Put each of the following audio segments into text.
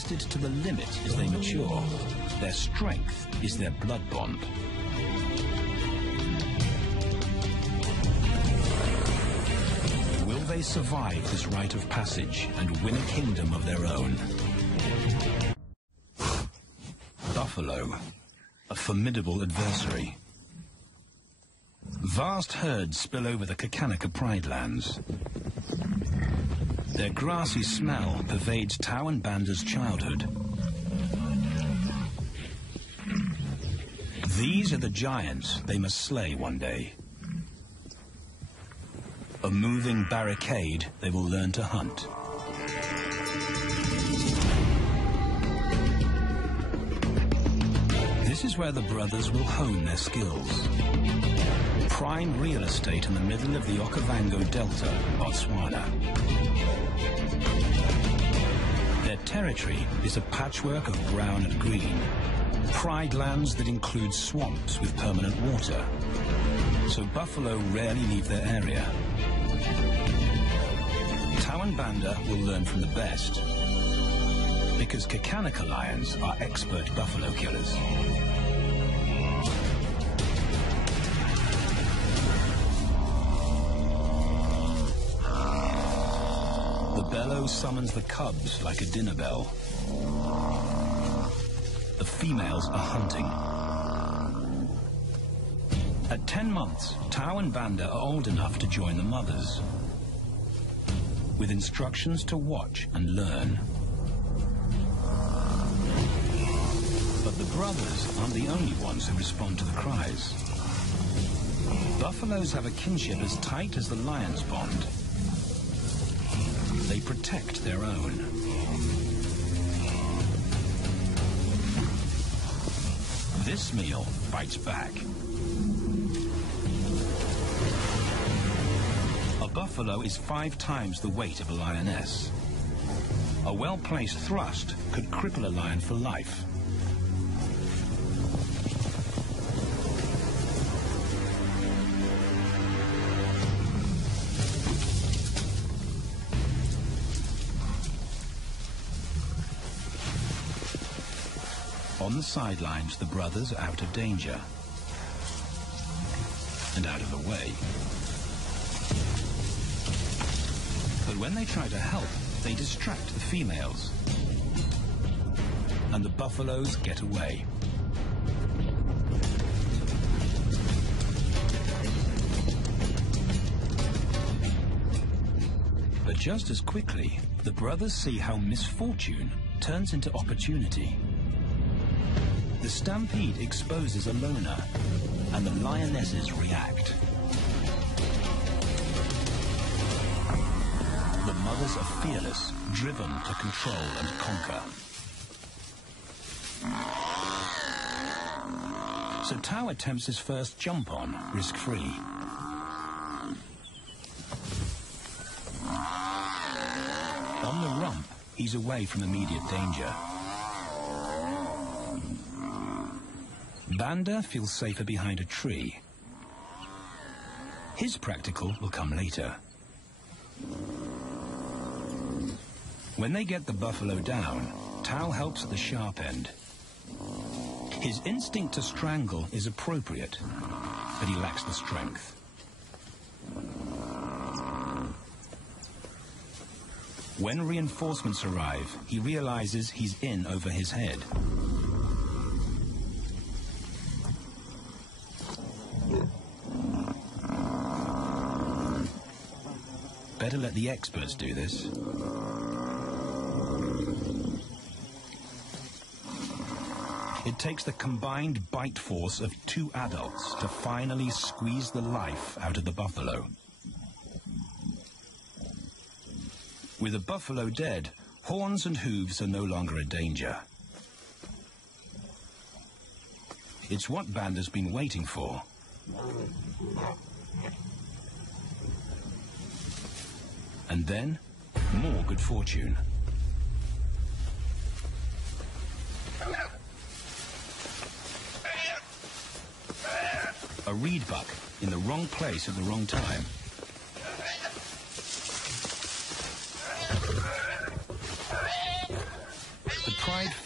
tested to the limit as they mature. Their strength is their blood bond. Will they survive this rite of passage and win a kingdom of their own? Buffalo, a formidable adversary. Vast herds spill over the Kakanika Pride Lands. Their grassy smell pervades Tawan Banda's childhood. These are the giants they must slay one day. A moving barricade they will learn to hunt. This is where the brothers will hone their skills. Prime real estate in the middle of the Okavango Delta, Botswana. Their territory is a patchwork of brown and green. Pride lands that include swamps with permanent water. So buffalo rarely leave their area. Tawan Banda will learn from the best, because Kakanika lions are expert buffalo killers. The bellow summons the cubs like a dinner bell. The females are hunting. At 10 months, Tawan Banda are old enough to join the mothers, with instructions to watch and learn. But the brothers aren't the only ones who respond to the cries. Buffaloes have a kinship as tight as the lions bond. They protect their own. This meal bites back. A buffalo is 5 times the weight of a lioness. A well-placed thrust could cripple a lion for life. On the sidelines, the brothers are out of danger and out of the way. But when they try to help, they distract the females, and the buffaloes get away. But just as quickly, the brothers see how misfortune turns into opportunity. The stampede exposes a loner, and the lionesses react. The mothers are fearless, driven to control and conquer. So Tau attempts his first jump on, risk-free. On the rump, he's away from immediate danger. Banda feels safer behind a tree. His practical will come later. When they get the buffalo down, Tau helps at the sharp end. His instinct to strangle is appropriate, but he lacks the strength. When reinforcements arrive, he realizes he's in over his head. Better let the experts do this. It takes the combined bite force of 2 adults to finally squeeze the life out of the buffalo. With the buffalo dead, horns and hooves are no longer a danger. It's what Banda's been waiting for. And then, more good fortune. A reed buck in the wrong place at the wrong time. The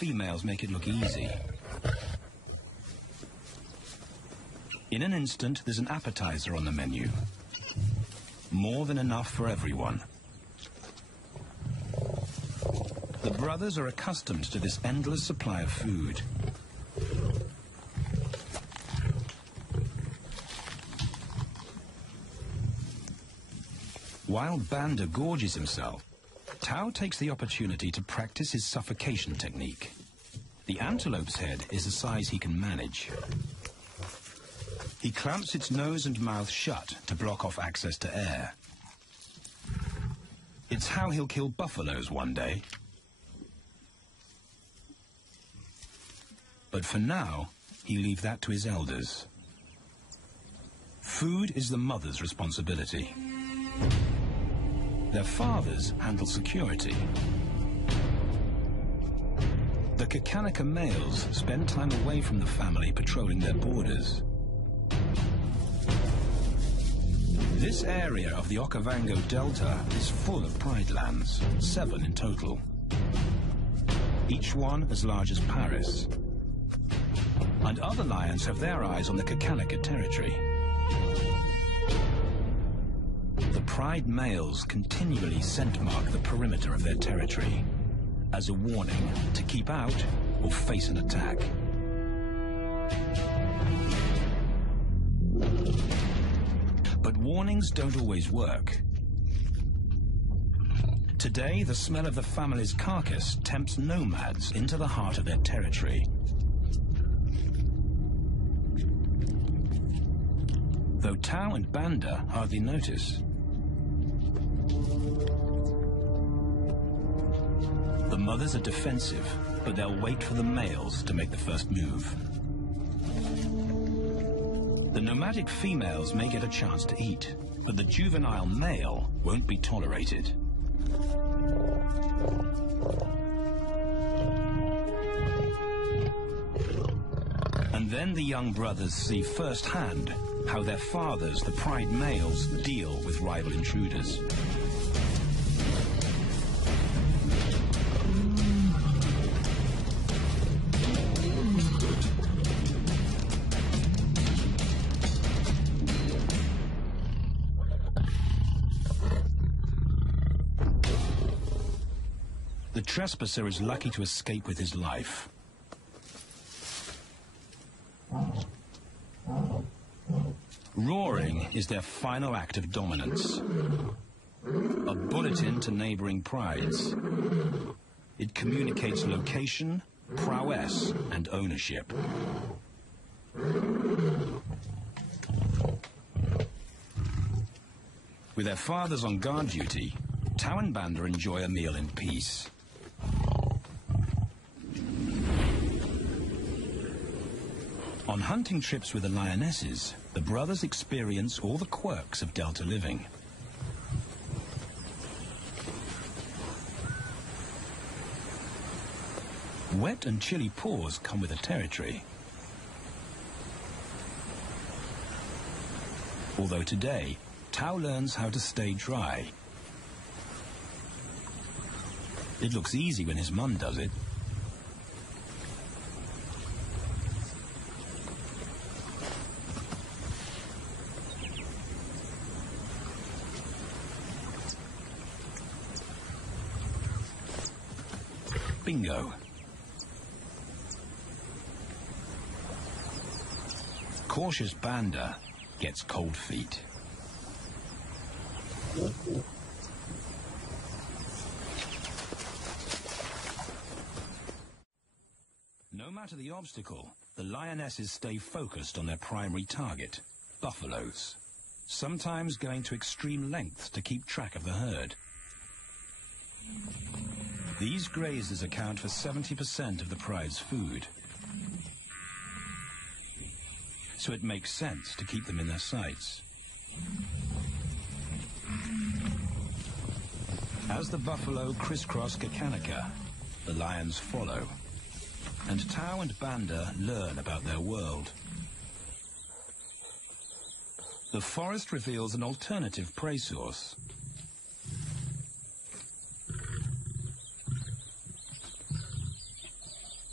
females make it look easy. In an instant, there's an appetizer on the menu. More than enough for everyone. The brothers are accustomed to this endless supply of food. While Banda gorges himself, Tao takes the opportunity to practice his suffocation technique. The antelope's head is a size he can manage. He clamps its nose and mouth shut to block off access to air. It's how he'll kill buffaloes one day. But for now, he leaves that to his elders. Food is the mother's responsibility. Their fathers handle security. The Kakanaka males spend time away from the family patrolling their borders. This area of the Okavango Delta is full of pride lands, 7 in total. Each one as large as Paris. And other lions have their eyes on the Kakanaka territory. The pride males continually scent mark the perimeter of their territory as a warning to keep out or face an attack. But warnings don't always work. Today, the smell of the family's carcass tempts nomads into the heart of their territory. Though Tao and Banda hardly notice. The mothers are defensive, but they'll wait for the males to make the first move. The nomadic females may get a chance to eat, but the juvenile male won't be tolerated. And then the young brothers see firsthand how their fathers, the pride males, deal with rival intruders. The trespasser is lucky to escape with his life. Roaring is their final act of dominance. A bulletin to neighboring prides. It communicates location, prowess, and ownership. With their fathers on guard duty, Tao and Banda enjoy a meal in peace. On hunting trips with the lionesses, the brothers experience all the quirks of Delta living. Wet and chilly paws come with the territory. Although today, Tao learns how to stay dry. It looks easy when his mum does it. Bingo. Cautious Banda gets cold feet. No matter the obstacle, the lionesses stay focused on their primary target, buffaloes, sometimes going to extreme lengths to keep track of the herd. These grazers account for 70% of the pride's food. So it makes sense to keep them in their sights. As the buffalo crisscross Kakanaka, the lions follow. And Tao and Banda learn about their world. The forest reveals an alternative prey source.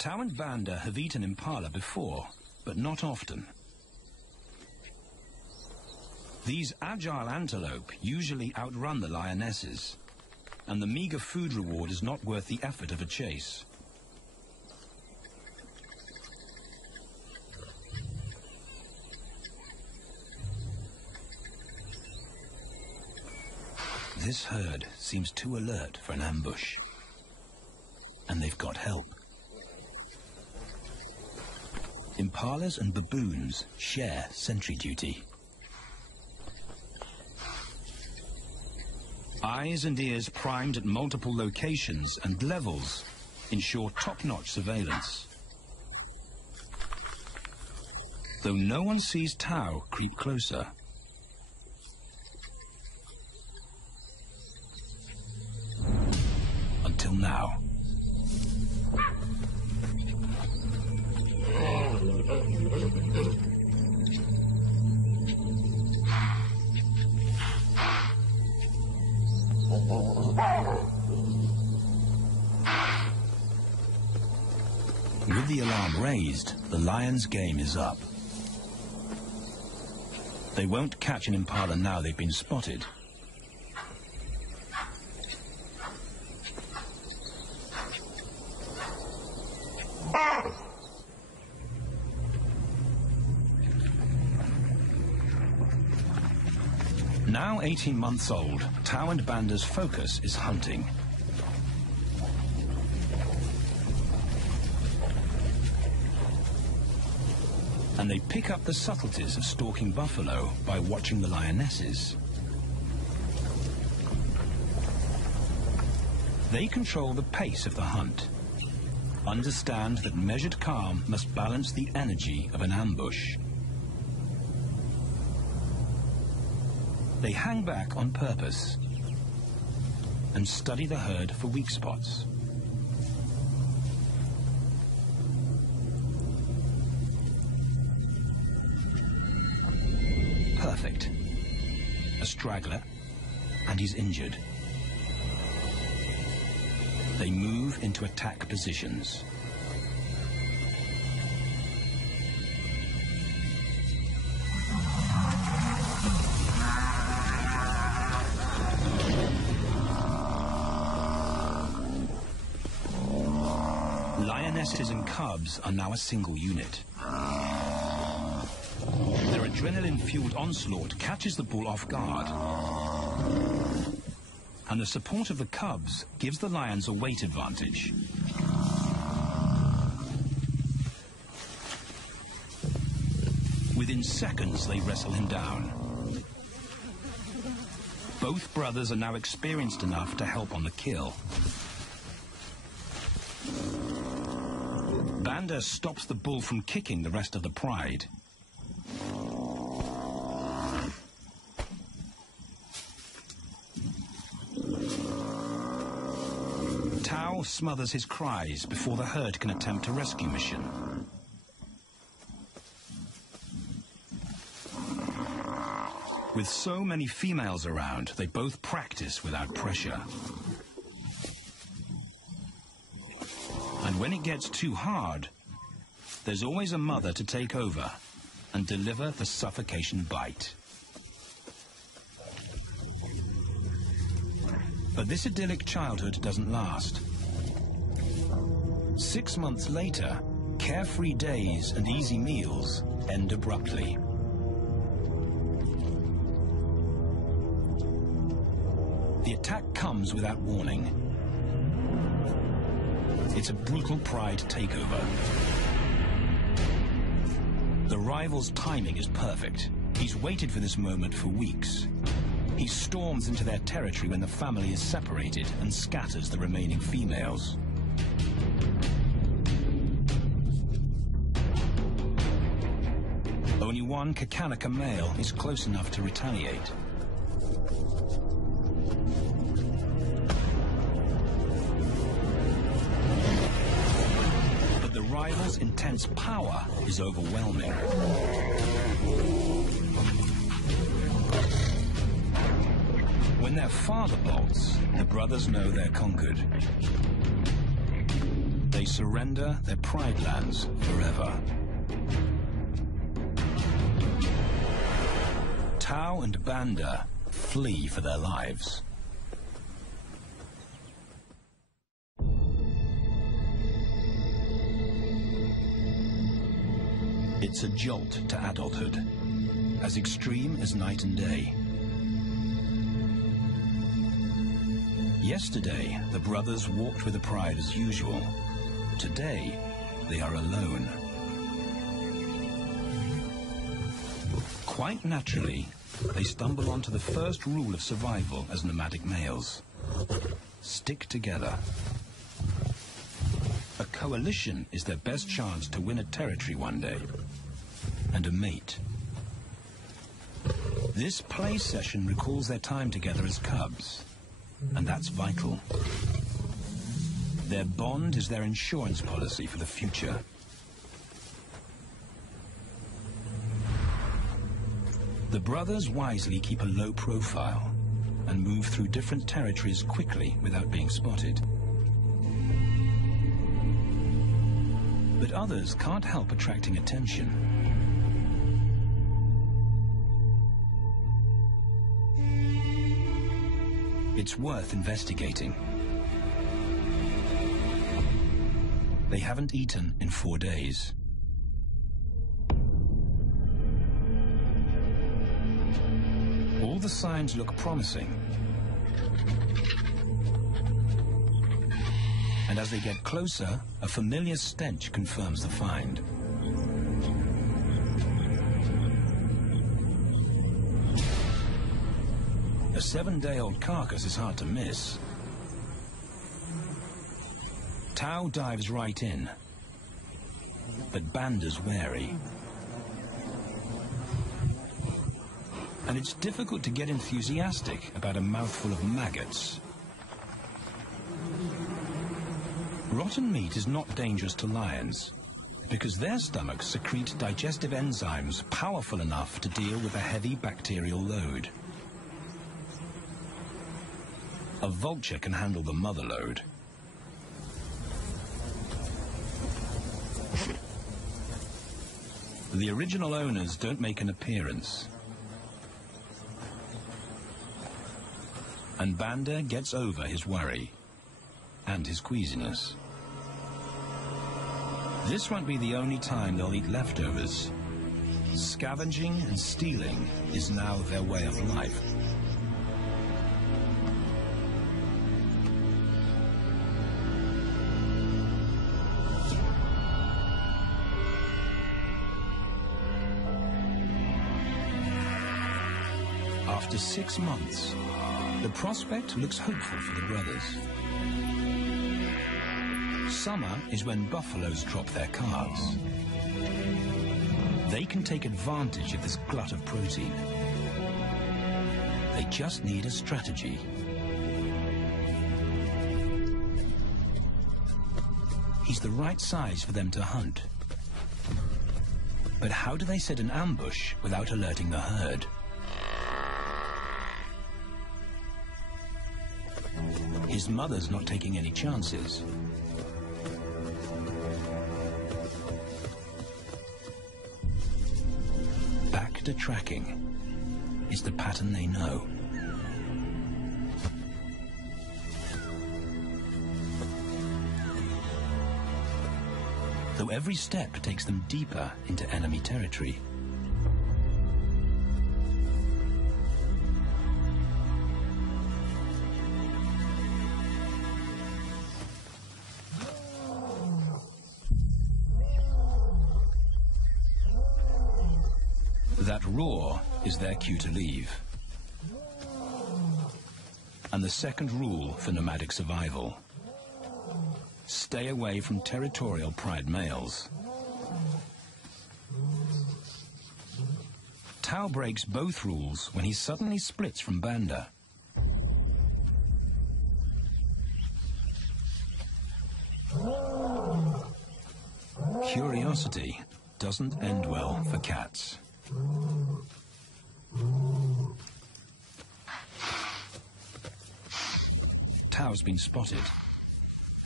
Tao and Banda have eaten impala before, but not often. These agile antelope usually outrun the lionesses, and the meager food reward is not worth the effort of a chase. This herd seems too alert for an ambush, and they've got help. Impalas and baboons share sentry duty. Eyes and ears primed at multiple locations and levels ensure top-notch surveillance. Though no one sees Tao creep closer. Until now. With the alarm raised, the lion's game is up. They won't catch an impala now they've been spotted. Now 18 months old, Tao and Banda's focus is hunting. And they pick up the subtleties of stalking buffalo by watching the lionesses. They control the pace of the hunt, understand that measured calm must balance the energy of an ambush. They hang back on purpose and study the herd for weak spots. Perfect. A straggler, and he's injured. They move into attack positions. Lionesses and cubs are now a single unit. Their adrenaline-fueled onslaught catches the bull off guard. And the support of the cubs gives the lions a weight advantage. Within seconds, they wrestle him down. Both brothers are now experienced enough to help on the kill. Banda stops the bull from kicking the rest of the pride. Tao smothers his cries before the herd can attempt a rescue mission. With so many females around, they both practice without pressure. And when it gets too hard, there's always a mother to take over and deliver the suffocation bite. But this idyllic childhood doesn't last. 6 months later, carefree days and easy meals end abruptly. The attack comes without warning. It's a brutal pride takeover. The rival's timing is perfect. He's waited for this moment for weeks. He storms into their territory when the family is separated and scatters the remaining females. Only one Kakanaka male is close enough to retaliate. But the rival's intense power is overwhelming. When their father bolts, the brothers know they're conquered. They they surrender their pride lands forever. Tau and Banda flee for their lives. It's a jolt to adulthood, as extreme as night and day. Yesterday, the brothers walked with the pride as usual. Today, they are alone. Quite naturally, they stumble onto the first rule of survival as nomadic males. Stick together. A coalition is their best chance to win a territory one day. And a mate. This play session recalls their time together as cubs, and that's vital. Their bond is their insurance policy for the future. The brothers wisely keep a low profile and move through different territories quickly without being spotted. But others can't help attracting attention. It's worth investigating. They haven't eaten in 4 days. All the signs look promising. And as they get closer, a familiar stench confirms the find. A 7-day-old carcass is hard to miss. Tau dives right in, but Banda's wary. And it's difficult to get enthusiastic about a mouthful of maggots. Rotten meat is not dangerous to lions, because their stomachs secrete digestive enzymes powerful enough to deal with a heavy bacterial load. A vulture can handle the mother load. The original owners don't make an appearance. And Banda gets over his worry and his queasiness. This won't be the only time they'll eat leftovers. Scavenging and stealing is now their way of life. After 6 months, the prospect looks hopeful for the brothers. Summer is when buffaloes drop their calves. They can take advantage of this glut of protein. They just need a strategy. He's the right size for them to hunt. But how do they set an ambush without alerting the herd? His mother's not taking any chances. Back to tracking is the pattern they know. Though every step takes them deeper into enemy territory. That roar is their cue to leave. And the second rule for nomadic survival: stay away from territorial pride males. Tau breaks both rules when he suddenly splits from Banda. Curiosity doesn't end well for cats. Tau's been spotted,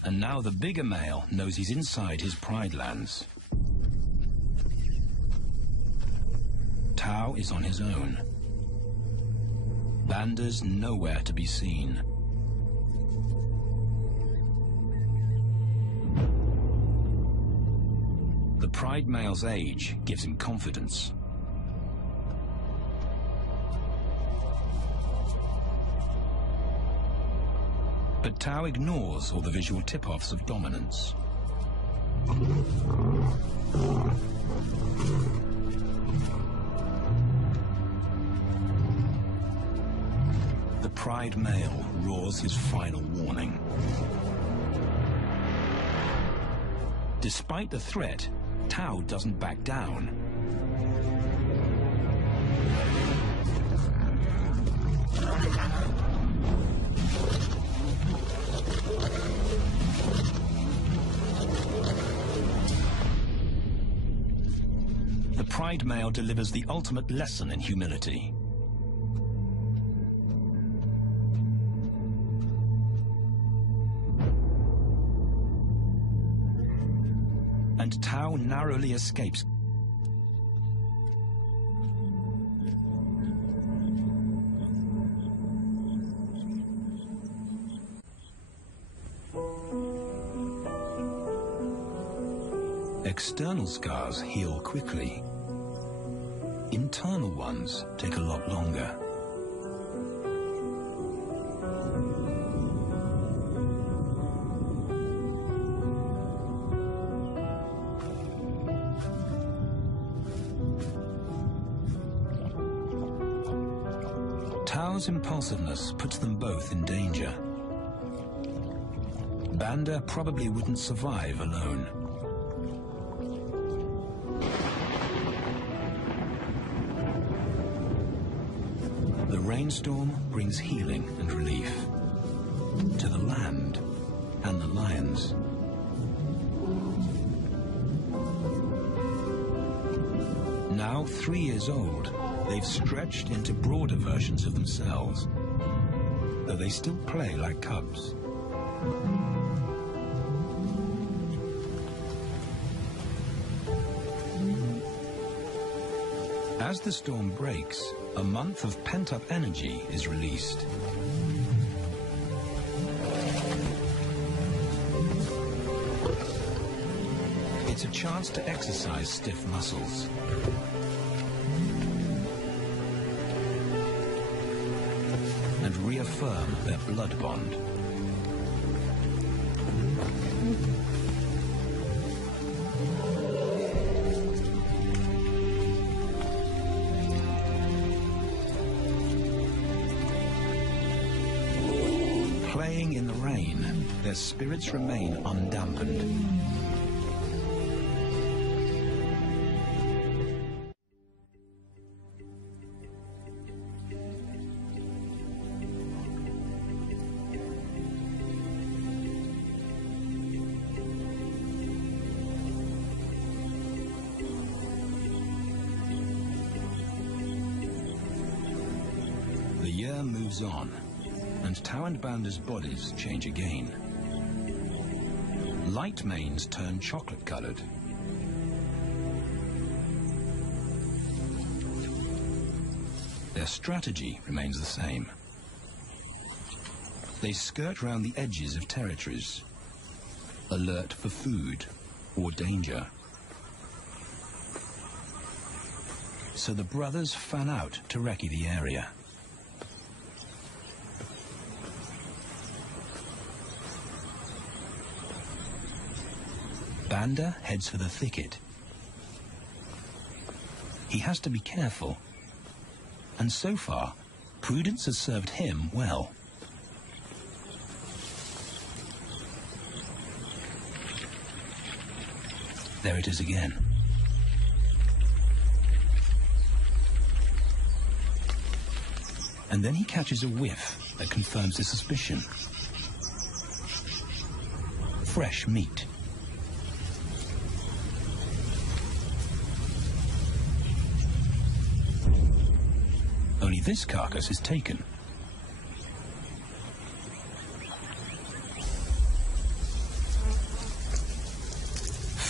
And now the bigger male knows he's inside his pride lands. Tao is on his own. Banda's nowhere to be seen. The pride male's age gives him confidence. But Tao ignores all the visual tip-offs of dominance. The pride male roars his final warning. Despite the threat, Tao doesn't back down. The pride male delivers the ultimate lesson in humility. And Tao narrowly escapes. External scars heal quickly. Internal ones take a lot longer. Tao's impulsiveness puts them both in danger. Banda probably wouldn't survive alone. The rainstorm brings healing and relief to the land and the lions. Now 3 years old, they've stretched into broader versions of themselves, though they still play like cubs. As the storm breaks, a month of pent-up energy is released. It's a chance to exercise stiff muscles. And reaffirm their blood bond. Playing in the rain, their spirits remain undampened. The year moves on, and Tao and Banda's bodies change again. Light manes turn chocolate-colored. Their strategy remains the same. They skirt round the edges of territories, alert for food or danger. So the brothers fan out to recce the area. Banda heads for the thicket. He has to be careful, and so far, prudence has served him well. There it is again. And then he catches a whiff that confirms his suspicion. Fresh meat. Only this carcass is taken.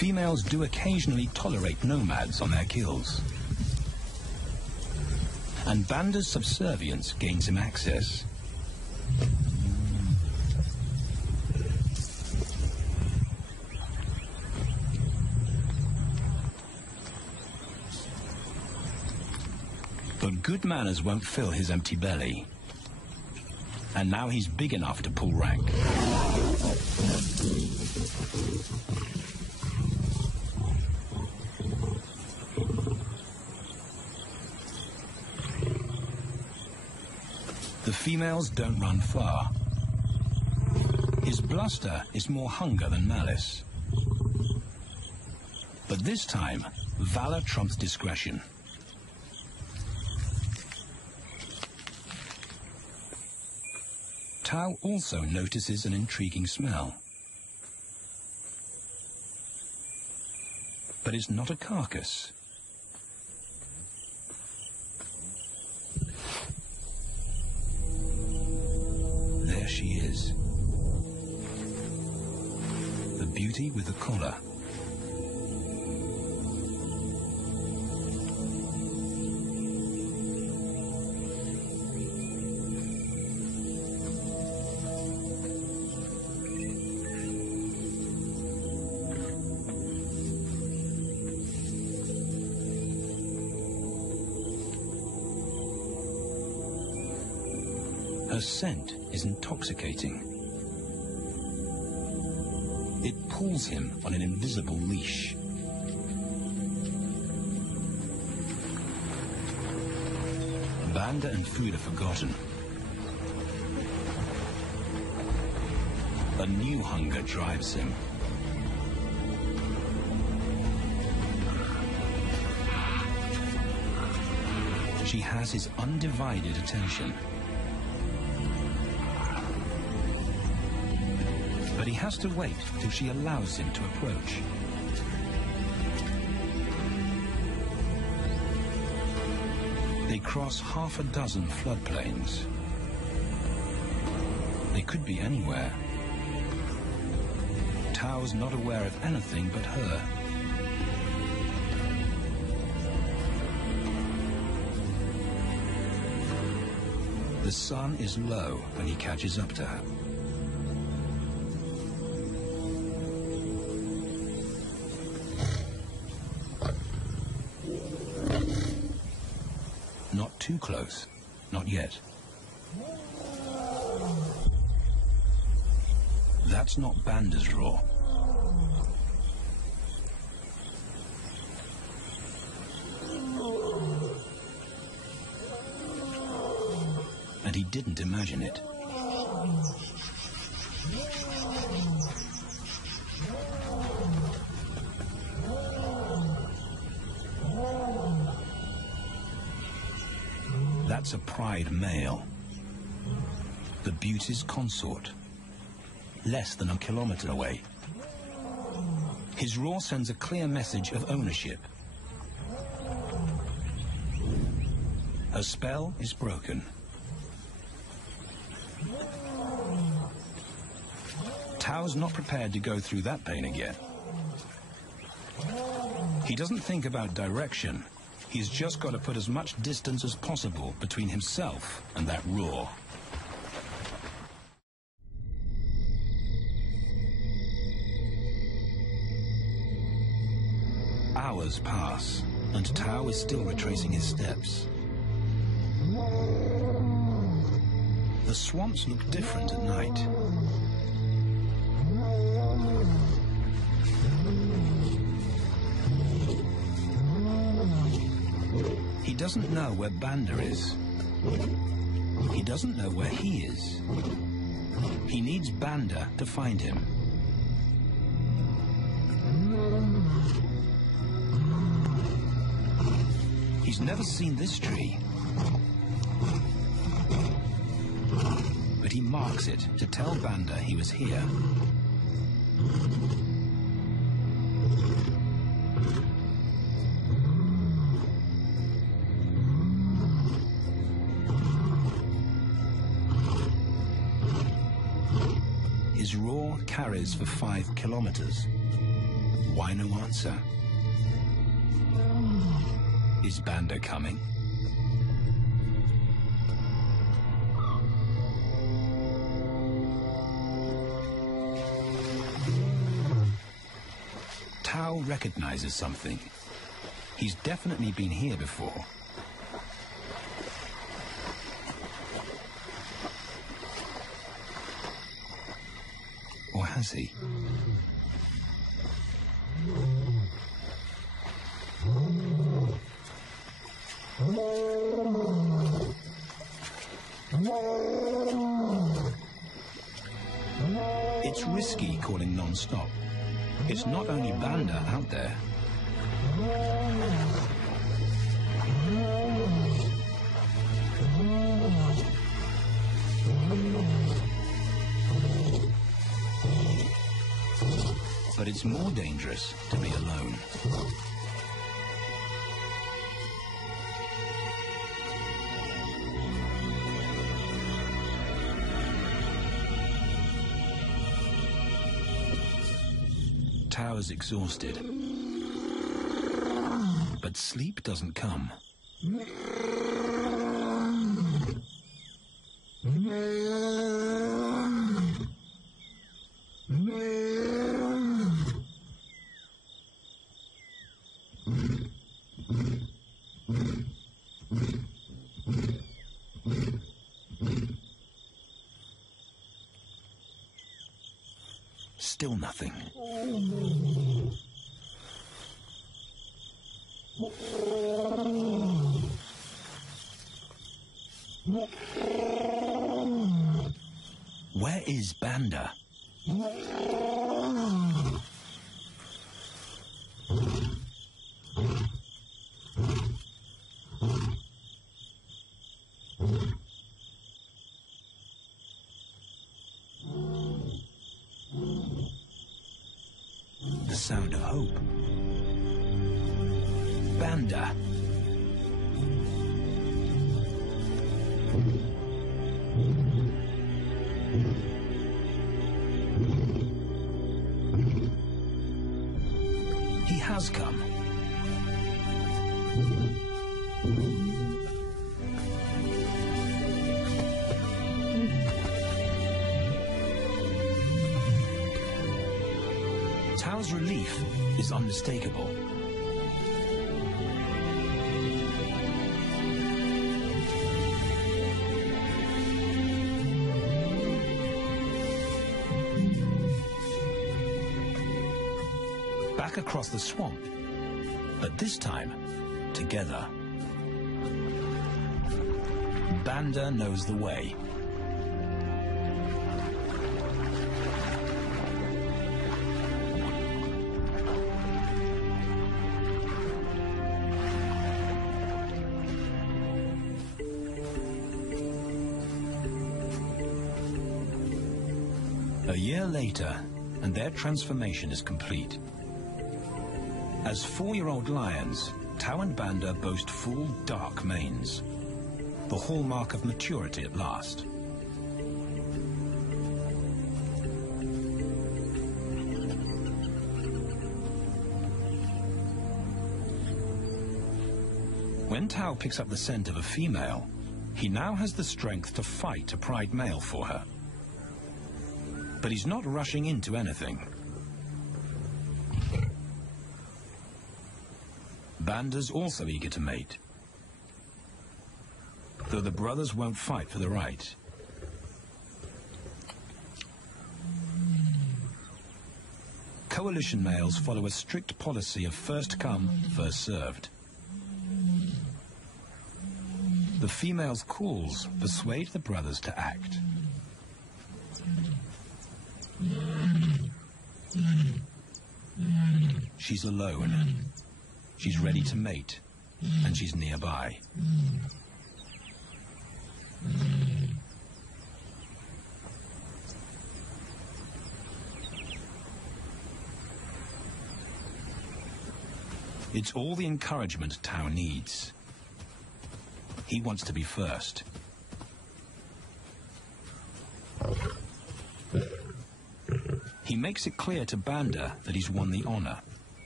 females do occasionally tolerate nomads on their kills. And Banda's subservience gains him access. But good manners won't fill his empty belly. And now he's big enough to pull rank. The females don't run far. His bluster is more hunger than malice. But this time, valor trumps discretion. Tao also notices an intriguing smell. But it's not a carcass. There she is. The beauty with the collar. Her scent is intoxicating. It pulls him on an invisible leash. Banda and food are forgotten. A new hunger drives him. She has his undivided attention. But he has to wait till she allows him to approach. They cross half a dozen floodplains. They could be anywhere. Tao's not aware of anything but her. The sun is low when he catches up to her. Not too close. Not yet. That's not Banda's roar. And he didn't imagine it. That's a pride male. The beauty's consort. Less than a kilometer away. His roar sends a clear message of ownership. Her spell is broken. Tao's not prepared to go through that pain again. He doesn't think about direction. He's just got to put as much distance as possible between himself and that roar. Hours pass, and Tao is still retracing his steps. The swamps look different at night. He doesn't know where Banda is. He doesn't know where he is. He needs Banda to find him. He's never seen this tree. But he marks it to tell Banda he was here. His roar carries for 5 kilometers. Why no answer? Is Banda coming? Tao recognizes something. He's definitely been here before. Or has he? It's risky calling non-stop. It's not only Banda out there. But it's more dangerous to be alone. Tao is exhausted, but sleep doesn't come. Still nothing. Where is Banda? The sound of hope. Banda. He has come. Tao's relief is unmistakable. Back across the swamp, but this time, together. Banda knows the way. A year later, and their transformation is complete. As 4-year-old lions, Tao and Banda boast full, dark manes, the hallmark of maturity at last. When Tao picks up the scent of a female, he now has the strength to fight a pride male for her. But he's not rushing into anything. Banda's also eager to mate, though the brothers won't fight for the right. Coalition males follow a strict policy of first come, first served. The female's calls persuade the brothers to act. She's alone. She's ready to mate, and she's nearby. It's all the encouragement Tao needs. He wants to be first. He makes it clear to Banda that he's won the honor,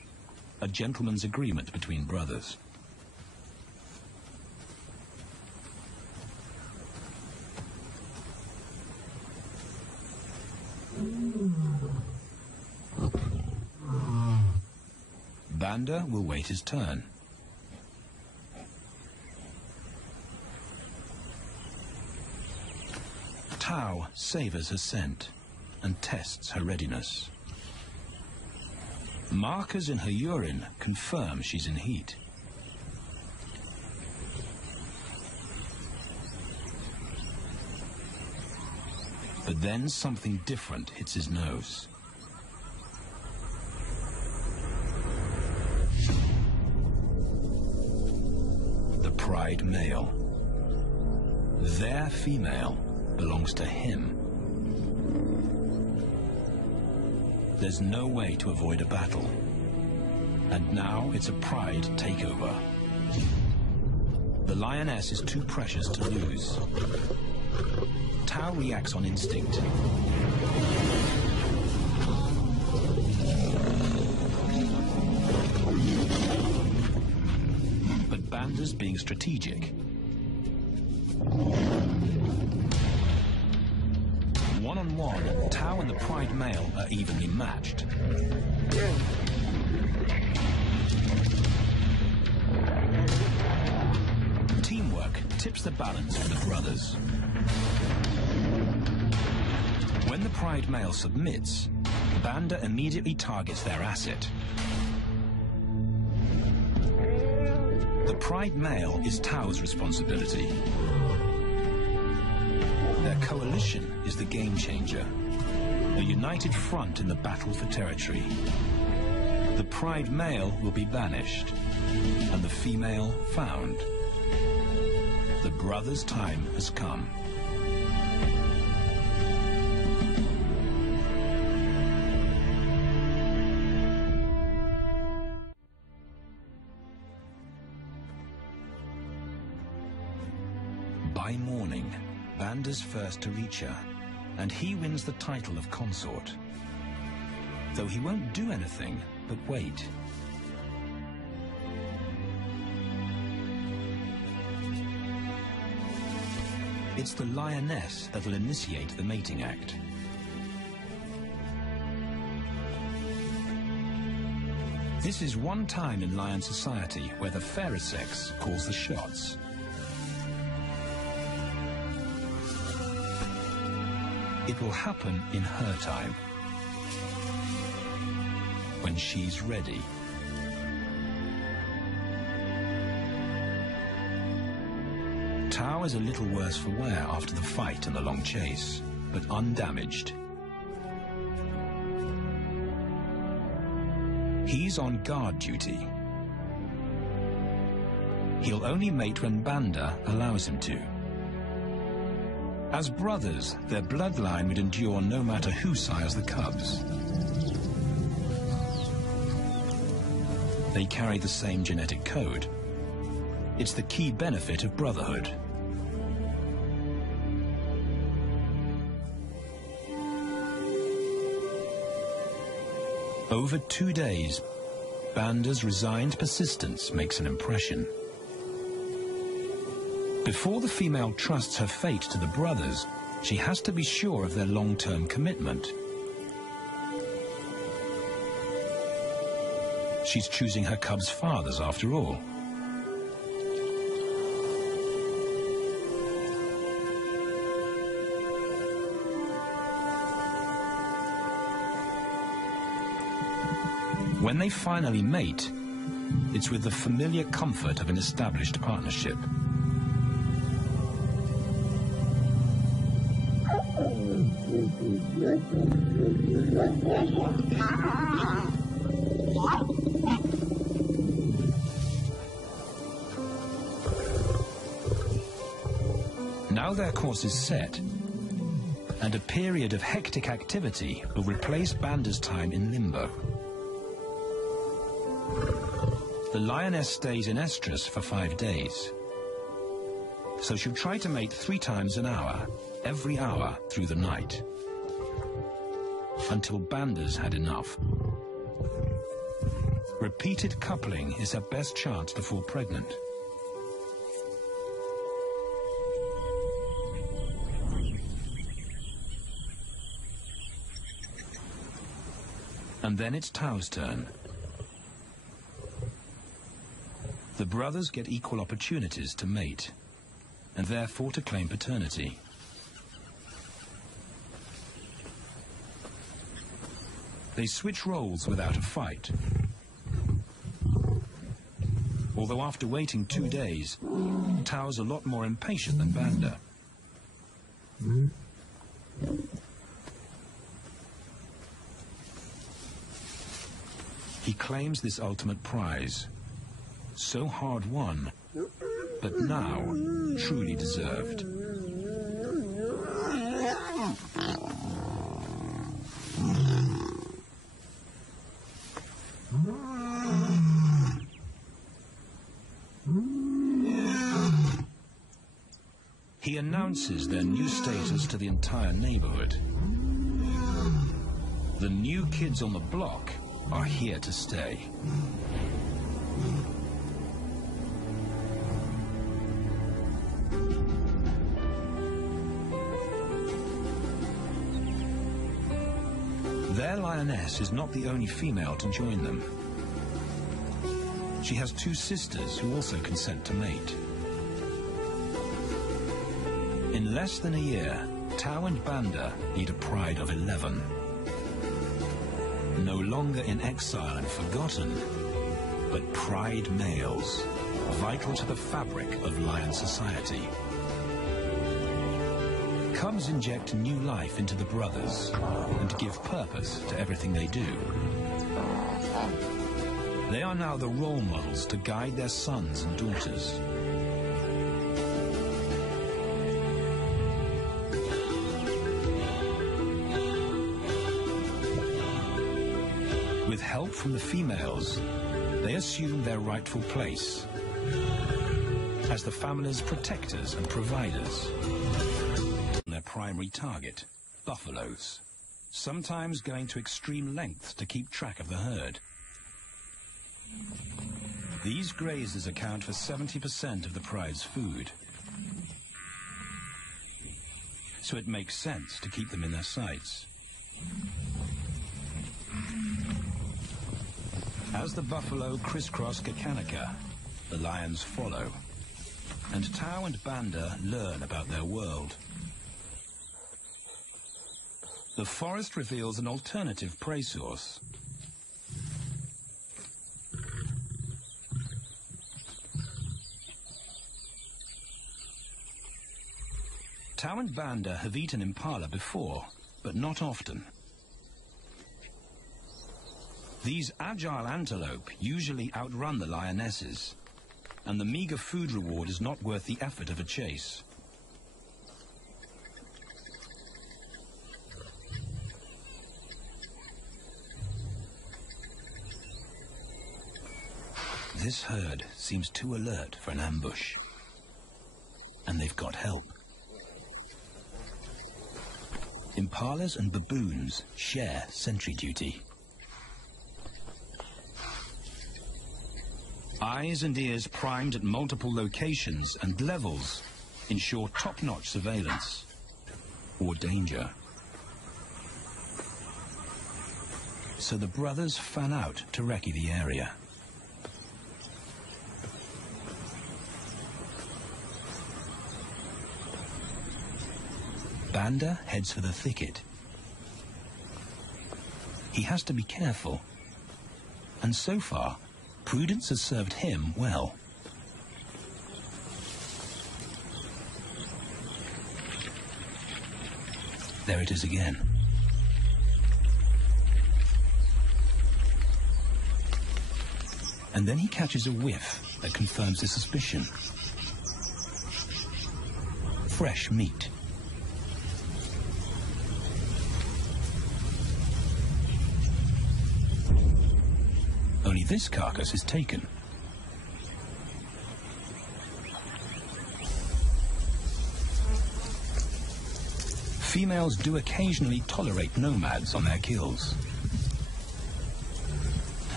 a gentleman's agreement between brothers. Banda will wait his turn. Tao savors her scent and tests her readiness. Markers in her urine confirm she's in heat. But then something different hits his nose. The Pride male. Their female belongs to him. There's no way to avoid a battle. And now it's a Pride takeover. The lioness is too precious to lose. Tao reacts on instinct. But Banda's being strategic. One-on-one, Tao and the Pride male are evenly matched. Teamwork tips the balance for the brothers. When the Pride male submits, Banda immediately targets their asset. The Pride male is Tao's responsibility. Their coalition is the game changer, a united front in the battle for territory. The Pride male will be banished, and the female found. The brothers' time has come. By morning, Banda's first to reach her, and he wins the title of consort. Though he won't do anything but wait. It's the lioness that'll initiate the mating act. This is one time in lion society where the fairer sex calls the shots. It will happen in her time, when she's ready. Tao is a little worse for wear after the fight and the long chase, but undamaged. He's on guard duty. He'll only mate when Banda allows him to. As brothers, their bloodline would endure no matter who sires the cubs. They carry the same genetic code. It's the key benefit of brotherhood. Over 2 days, Banda's resigned persistence makes an impression. Before the female trusts her fate to the brothers, she has to be sure of their long-term commitment. She's choosing her cubs' fathers after all. When they finally mate, it's with the familiar comfort of an established partnership. Now their course is set, and a period of hectic activity will replace Banda's time in limbo. The lioness stays in estrus for 5 days, so she'll try to mate 3 times an hour, every hour through the night, until Banda's had enough. Repeated coupling is her best chance to fall pregnant. And then it's Tao's turn. The brothers get equal opportunities to mate, and therefore to claim paternity. They switch roles without a fight. Although after waiting 2 days, Tao's a lot more impatient than Banda. He claims this ultimate prize, so hard won, but now truly deserved. He announces their new status to the entire neighborhood. The new kids on the block are here to stay. Their lioness is not the only female to join them. She has 2 sisters who also consent to mate. In less than a year, Tao and Banda lead a pride of 11. No longer in exile and forgotten, but pride males, vital to the fabric of lion society. Cubs inject new life into the brothers and give purpose to everything they do. They are now the role models to guide their sons and daughters. With help from the females, they assume their rightful place as the family's protectors and providers. Their primary target, buffaloes, sometimes going to extreme lengths to keep track of the herd. These grazers account for 70% of the pride's food, so it makes sense to keep them in their sights. As the buffalo crisscross Kakanika, the lions follow, and Tao and Banda learn about their world. The forest reveals an alternative prey source. Tao and Banda have eaten impala before, but not often. These agile antelope usually outrun the lionesses, and the meager food reward is not worth the effort of a chase. This herd seems too alert for an ambush, and they've got help. Impalas and baboons share sentry duty. Eyes and ears primed at multiple locations and levels ensure top-notch surveillance or danger. So the brothers fan out to recce the area. Banda heads for the thicket. He has to be careful, and so far, prudence has served him well. There it is again. And then he catches a whiff that confirms his suspicion. Fresh meat. Only this carcass is taken. Females do occasionally tolerate nomads on their kills.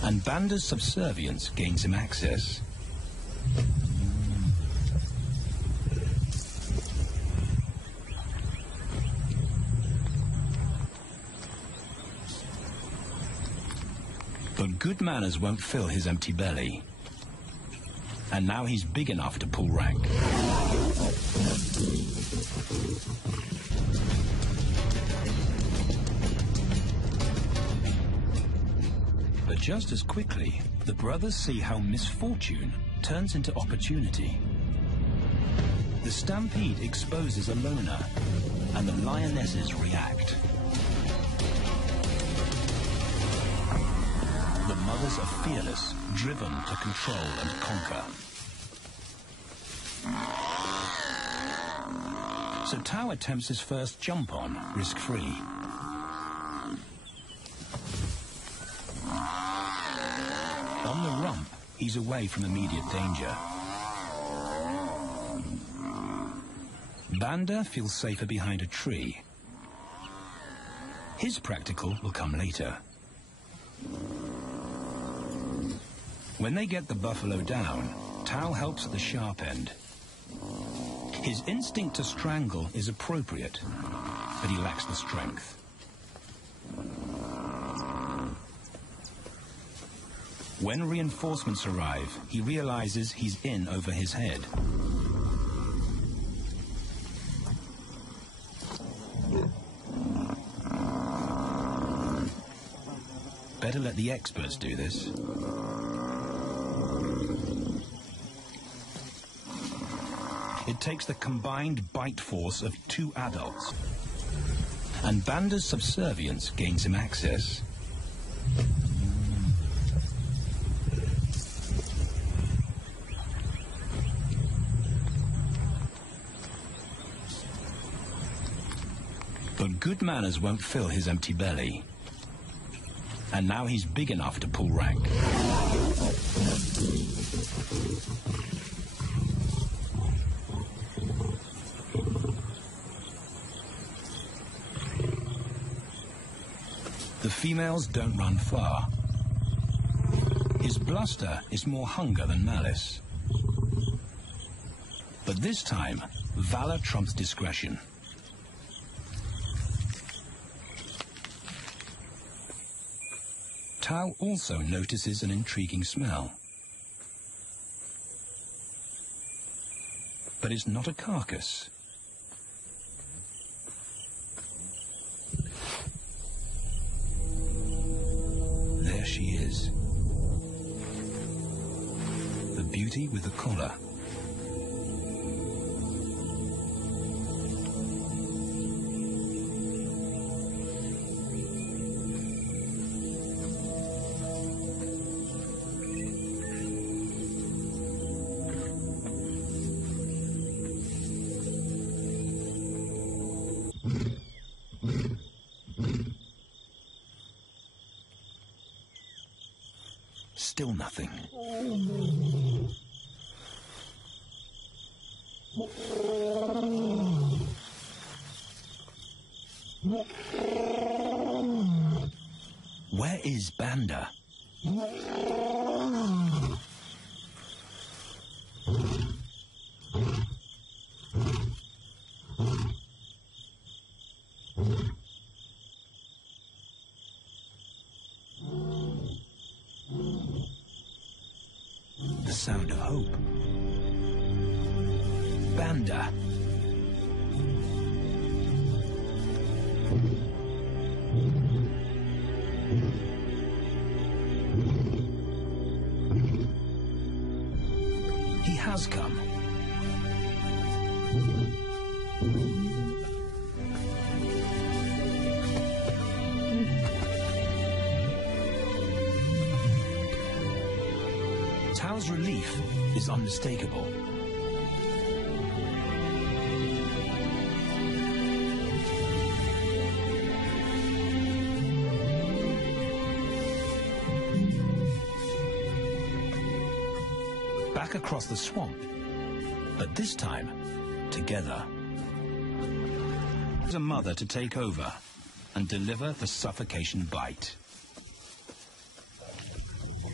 and Banda's subservience gains him access. But good manners won't fill his empty belly. And now he's big enough to pull rank. But just as quickly, the brothers see how misfortune turns into opportunity. The stampede exposes a loner, and the lionesses react. The mothers are fearless, driven to control and conquer. So Tao attempts his first jump on, risk-free. On the rump, he's away from immediate danger. Banda feels safer behind a tree. His practical will come later. When they get the buffalo down, Tao helps at the sharp end. His instinct to strangle is appropriate, but he lacks the strength. When reinforcements arrive, he realizes he's in over his head. Better let the experts do this. It takes the combined bite force of 2 adults. And Banda's subservience gains him access. But good manners won't fill his empty belly. And now he's big enough to pull rank. The females don't run far. His bluster is more hunger than malice. But this time, valor trumps discretion. Tao also notices an intriguing smell. But it's not a carcass. There she is. The beauty with the collar. Still nothing. Where is Banda? The sound of hope. Banda. He has come. Tao's relief is unmistakable. Back across the swamp, but this time, together. There's a mother to take over and deliver the suffocation bite.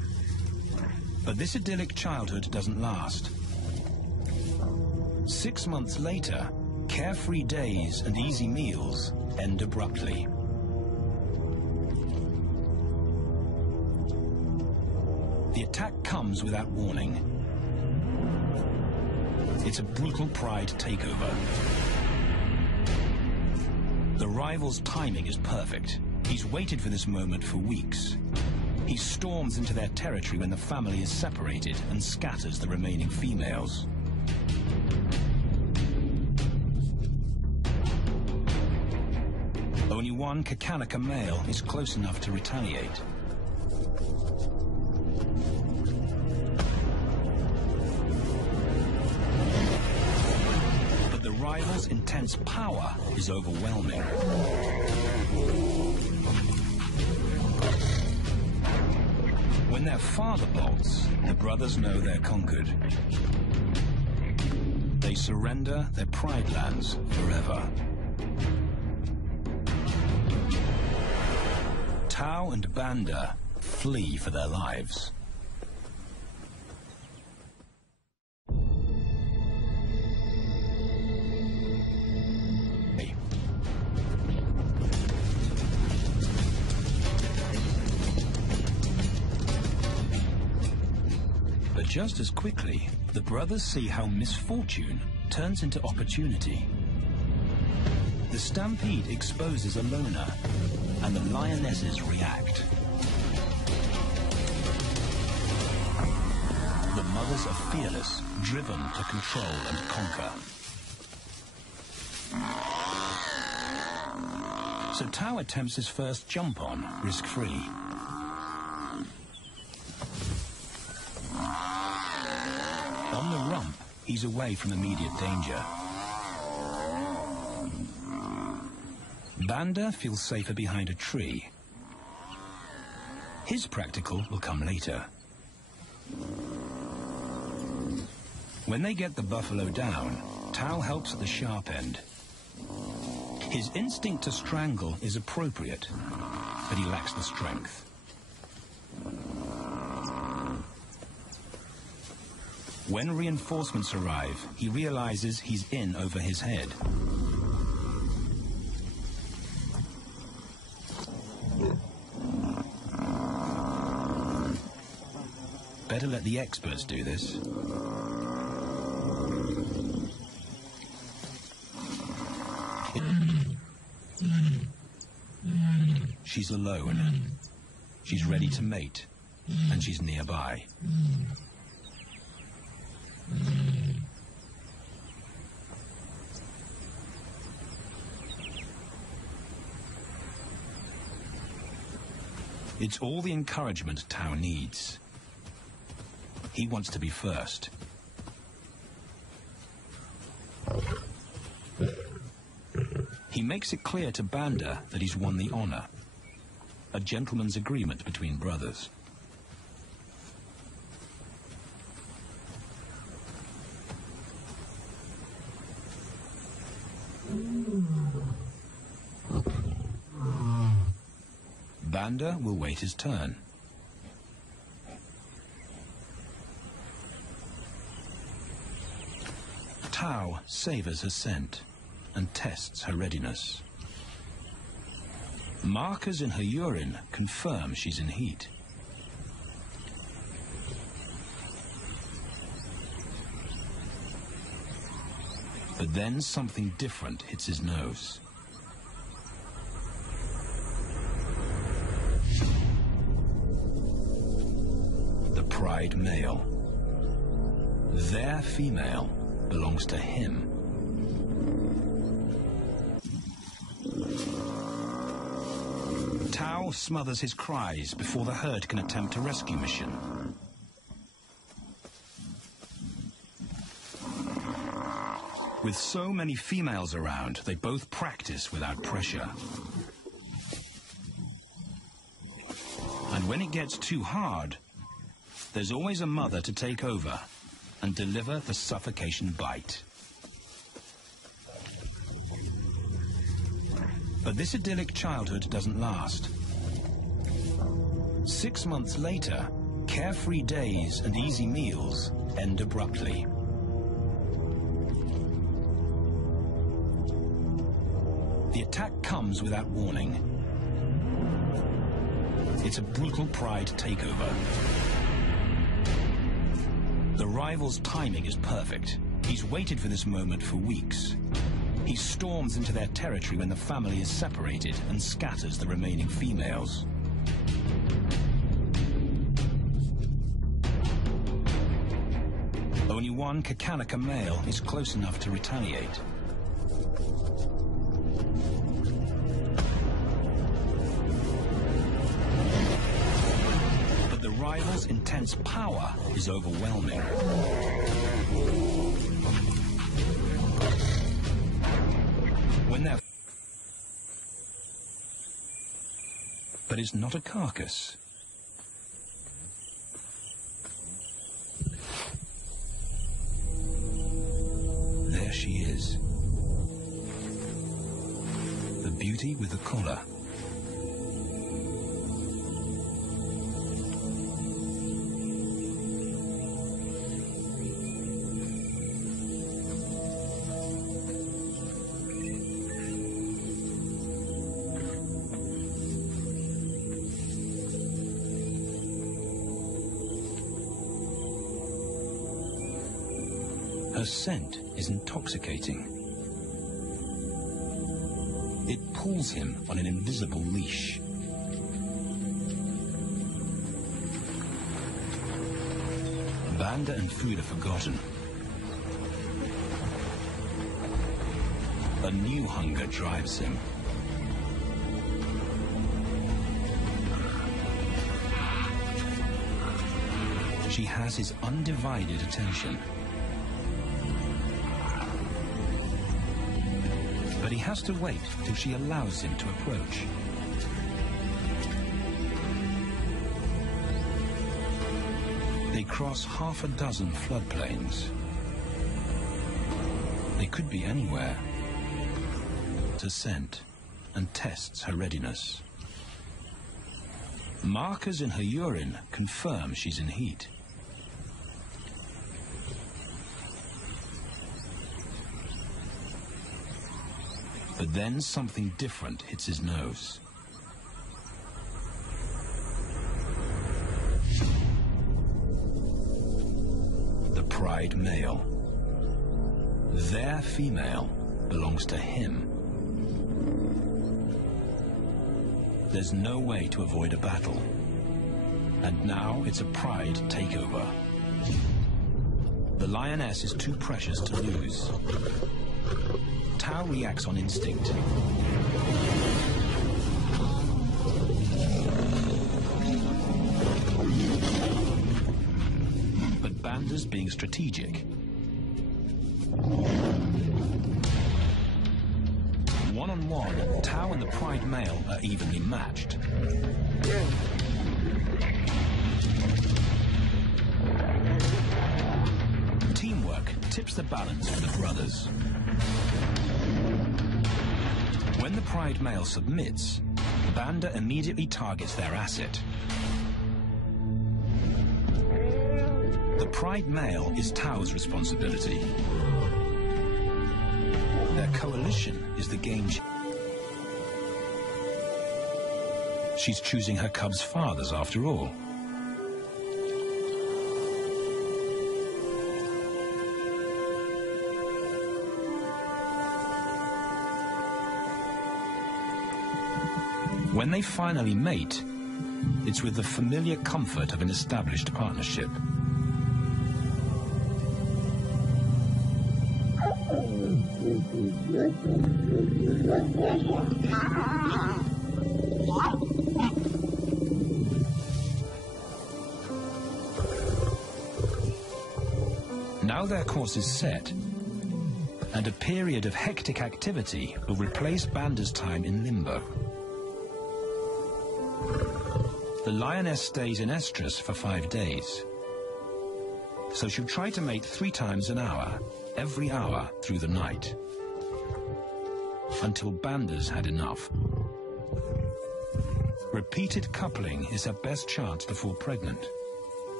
But this idyllic childhood doesn't last. 6 months later, carefree days and easy meals end abruptly. The attack comes without warning. It's a brutal Pride takeover. The rival's timing is perfect. He's waited for this moment for weeks. He storms into their territory when the family is separated and scatters the remaining females. Only one Kakanaka male is close enough to retaliate. But the rival's intense power is overwhelming. When their father bolts, the brothers know they're conquered. They surrender their Pride lands forever. Tao and Banda flee for their lives. But just as quickly, the brothers see how misfortune turns into opportunity. The stampede exposes a loner, and the lionesses react. The mothers are fearless, driven to control and conquer. So Tao attempts his first jump on, risk-free. On the rump, he's away from immediate danger. Banda feels safer behind a tree. His practical will come later. When they get the buffalo down, Tao helps at the sharp end. His instinct to strangle is appropriate, but he lacks the strength. When reinforcements arrive, he realizes he's in over his head. Better let the experts do this. She's alone. She's ready to mate, and she's nearby. It's all the encouragement Tao needs. He wants to be first. He makes it clear to Banda that he's won the honor. A gentleman's agreement between brothers. Banda will wait his turn. Tao savors her scent and tests her readiness. Markers in her urine confirm she's in heat. But then something different hits his nose. The Pride male. Their female belongs to him. Tao smothers his cries before the herd can attempt a rescue mission. With so many females around, they both practice without pressure. And when it gets too hard, there's always a mother to take over and deliver the suffocation bite. But this idyllic childhood doesn't last. 6 months later, carefree days and easy meals end abruptly. The attack comes without warning. It's a brutal Pride takeover. The rival's timing is perfect. He's waited for this moment for weeks. He storms into their territory when the family is separated and scatters the remaining females. Only one Kakanika male is close enough to retaliate. But the rival's intense power is overwhelming. When they're... But it's not a carcass. There she is. The beauty with the collar. Her scent is intoxicating. It pulls him on an invisible leash. Banda and food are forgotten. A new hunger drives him. She has his undivided attention. But he has to wait till she allows him to approach. They cross half a dozen floodplains. They could be anywhere. To scent and tests her readiness. Markers in her urine confirm she's in heat. But then something different hits his nose. The Pride male. Their female belongs to him. There's no way to avoid a battle. And now it's a Pride takeover. The lioness is too precious to lose. Tao reacts on instinct. But Banda's being strategic. One-on-one, Tao and the Pride male are evenly matched. Teamwork tips the balance for the brothers. When the Pride male submits, Banda immediately targets their asset. The Pride male is Tao's responsibility. Their coalition is the game. She's choosing her cub's fathers after all. When they finally mate, it's with the familiar comfort of an established partnership. Now their course is set, and a period of hectic activity will replace Banda's time in limbo. The lioness stays in estrus for 5 days, so she'll try to mate 3 times an hour, every hour through the night, until Banda's had enough. Repeated coupling is her best chance to fall pregnant.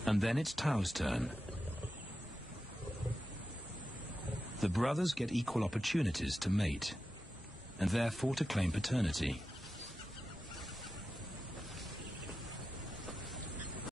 And then it's Tao's turn. The brothers get equal opportunities to mate, and therefore to claim paternity.